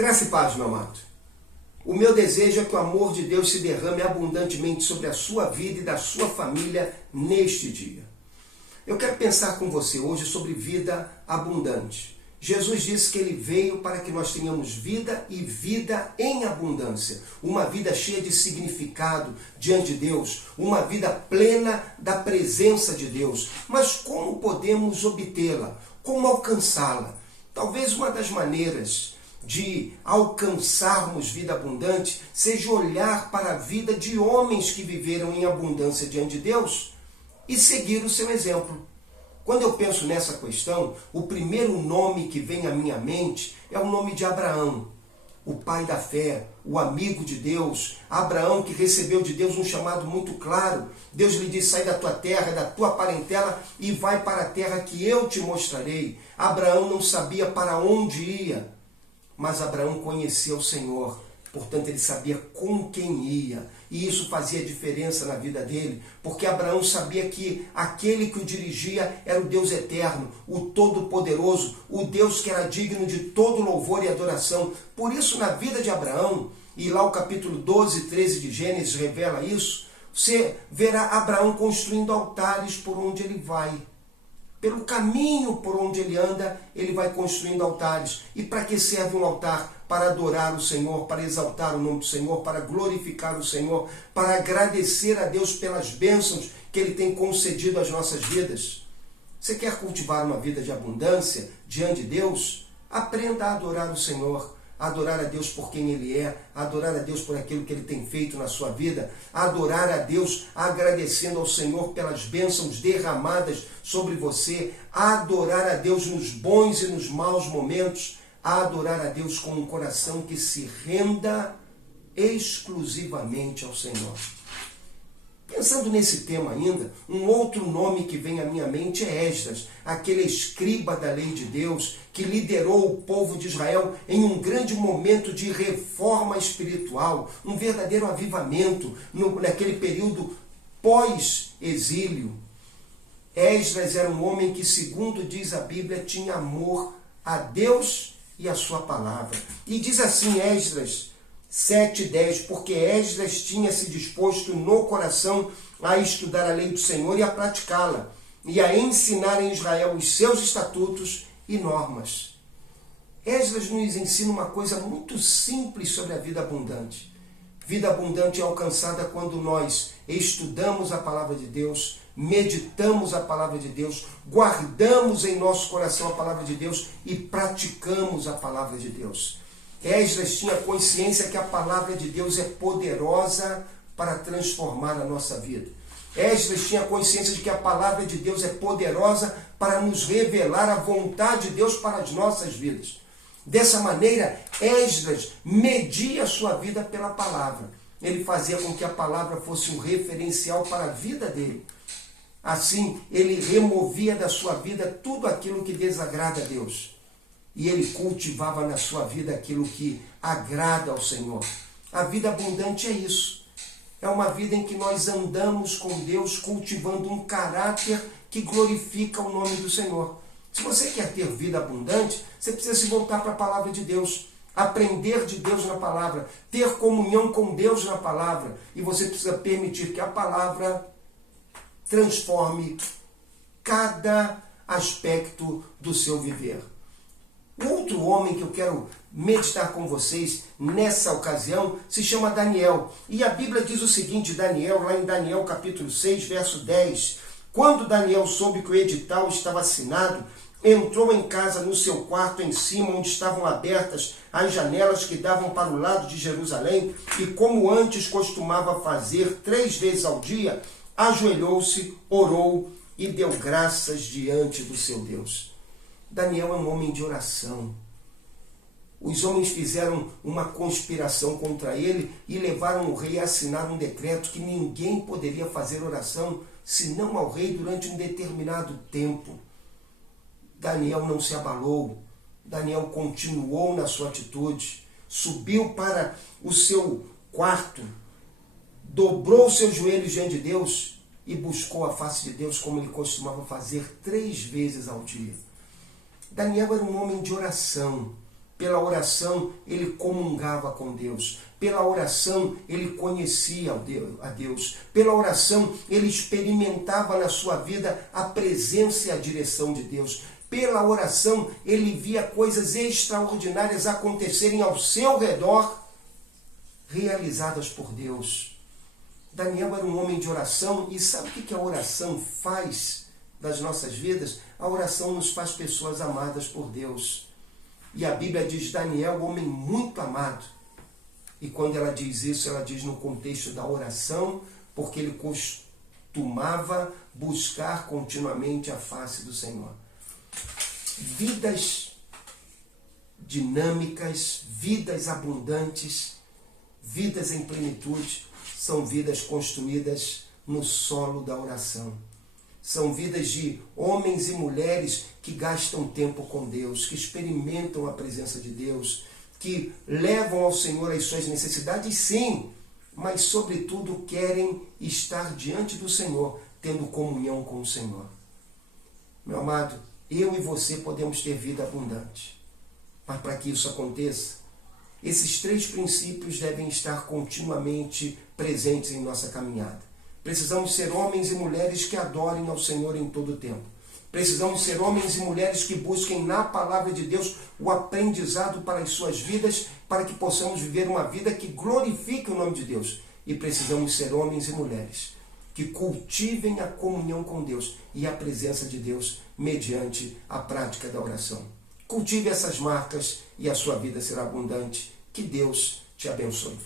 Graça e paz, meu amado. O meu desejo é que o amor de Deus se derrame abundantemente sobre a sua vida e da sua família neste dia. Eu quero pensar com você hoje sobre vida abundante. Jesus disse que ele veio para que nós tenhamos vida e vida em abundância. Uma vida cheia de significado diante de Deus. Uma vida plena da presença de Deus. Mas como podemos obtê-la? Como alcançá-la? Talvez uma das maneiras de alcançarmos vida abundante seja olhar para a vida de homens que viveram em abundância diante de Deus e seguir o seu exemplo. Quando eu penso nessa questão, o primeiro nome que vem à minha mente é o nome de Abraão, o pai da fé, o amigo de Deus. Abraão que recebeu de Deus um chamado muito claro. Deus lhe disse: sai da tua terra, da tua parentela e vai para a terra que eu te mostrarei. Abraão não sabia para onde ia, mas Abraão conhecia o Senhor. Portanto, ele sabia com quem ia. E isso fazia diferença na vida dele, porque Abraão sabia que aquele que o dirigia era o Deus eterno, o Todo-Poderoso, o Deus que era digno de todo louvor e adoração. Por isso, na vida de Abraão, e lá o capítulo 12 e 13 de Gênesis revela isso, você verá Abraão construindo altares por onde ele vai. Pelo caminho por onde ele anda, ele vai construindo altares. E para que serve um altar? Para adorar o Senhor, para exaltar o nome do Senhor, para glorificar o Senhor, para agradecer a Deus pelas bênçãos que Ele tem concedido às nossas vidas. Você quer cultivar uma vida de abundância diante de Deus? Aprenda a adorar o Senhor, a adorar a Deus por quem Ele é, a adorar a Deus por aquilo que Ele tem feito na sua vida, a adorar a Deus agradecendo ao Senhor pelas bênçãos derramadas sobre você, a adorar a Deus nos bons e nos maus momentos, a adorar a Deus com um coração que se renda exclusivamente ao Senhor. Pensando nesse tema ainda, um outro nome que vem à minha mente é Esdras, aquele escriba da lei de Deus que liderou o povo de Israel em um grande momento de reforma espiritual, um verdadeiro avivamento naquele período pós-exílio. Esdras era um homem que, segundo diz a Bíblia, tinha amor a Deus e a sua palavra. E diz assim Esdras 7:10, porque Esdras tinha se disposto no coração a estudar a lei do Senhor e a praticá-la, e a ensinar em Israel os seus estatutos e normas. Esdras nos ensina uma coisa muito simples sobre a vida abundante. Vida abundante é alcançada quando nós estudamos a palavra de Deus, meditamos a palavra de Deus, guardamos em nosso coração a palavra de Deus e praticamos a palavra de Deus. Esdras tinha consciência que a palavra de Deus é poderosa para transformar a nossa vida. Esdras tinha consciência de que a palavra de Deus é poderosa para nos revelar a vontade de Deus para as nossas vidas. Dessa maneira, Esdras media a sua vida pela palavra. Ele fazia com que a palavra fosse um referencial para a vida dele. Assim, ele removia da sua vida tudo aquilo que desagrada a Deus. E ele cultivava na sua vida aquilo que agrada ao Senhor. A vida abundante é isso. É uma vida em que nós andamos com Deus cultivando um caráter que glorifica o nome do Senhor. Se você quer ter vida abundante, você precisa se voltar para a palavra de Deus, aprender de Deus na palavra, ter comunhão com Deus na palavra, e você precisa permitir que a palavra transforme cada aspecto do seu viver. Outro homem que eu quero meditar com vocês nessa ocasião se chama Daniel. E a Bíblia diz o seguinte, Daniel, lá em Daniel capítulo 6, verso 10. Quando Daniel soube que o edital estava assinado, entrou em casa no seu quarto em cima, onde estavam abertas as janelas que davam para o lado de Jerusalém, e como antes costumava fazer 3 vezes ao dia, ajoelhou-se, orou e deu graças diante do seu Deus. Daniel é um homem de oração. Os homens fizeram uma conspiração contra ele e levaram o rei a assinar um decreto que ninguém poderia fazer oração senão ao rei durante um determinado tempo. Daniel não se abalou. Daniel continuou na sua atitude. Subiu para o seu quarto, dobrou seus joelhos diante de Deus e buscou a face de Deus como ele costumava fazer 3 vezes ao dia. Daniel era um homem de oração. Pela oração, ele comungava com Deus. Pela oração, ele conhecia a Deus. Pela oração, ele experimentava na sua vida a presença e a direção de Deus. Pela oração, ele via coisas extraordinárias acontecerem ao seu redor, realizadas por Deus. Daniel era um homem de oração, e sabe o que a oração faz das nossas vidas? A oração nos faz pessoas amadas por Deus. E a Bíblia diz Daniel, homem muito amado. E quando ela diz isso, ela diz no contexto da oração, porque ele costumava buscar continuamente a face do Senhor. Vidas dinâmicas, vidas abundantes, vidas em plenitude, são vidas construídas no solo da oração. São vidas de homens e mulheres que gastam tempo com Deus, que experimentam a presença de Deus, que levam ao Senhor as suas necessidades, sim, mas sobretudo querem estar diante do Senhor, tendo comunhão com o Senhor. Meu amado, eu e você podemos ter vida abundante, mas para que isso aconteça, esses 3 princípios devem estar continuamente presentes em nossa caminhada. Precisamos ser homens e mulheres que adorem ao Senhor em todo o tempo. Precisamos ser homens e mulheres que busquem na palavra de Deus o aprendizado para as suas vidas, para que possamos viver uma vida que glorifique o nome de Deus. E precisamos ser homens e mulheres que cultivem a comunhão com Deus e a presença de Deus mediante a prática da oração. Cultive essas marcas e a sua vida será abundante. Que Deus te abençoe.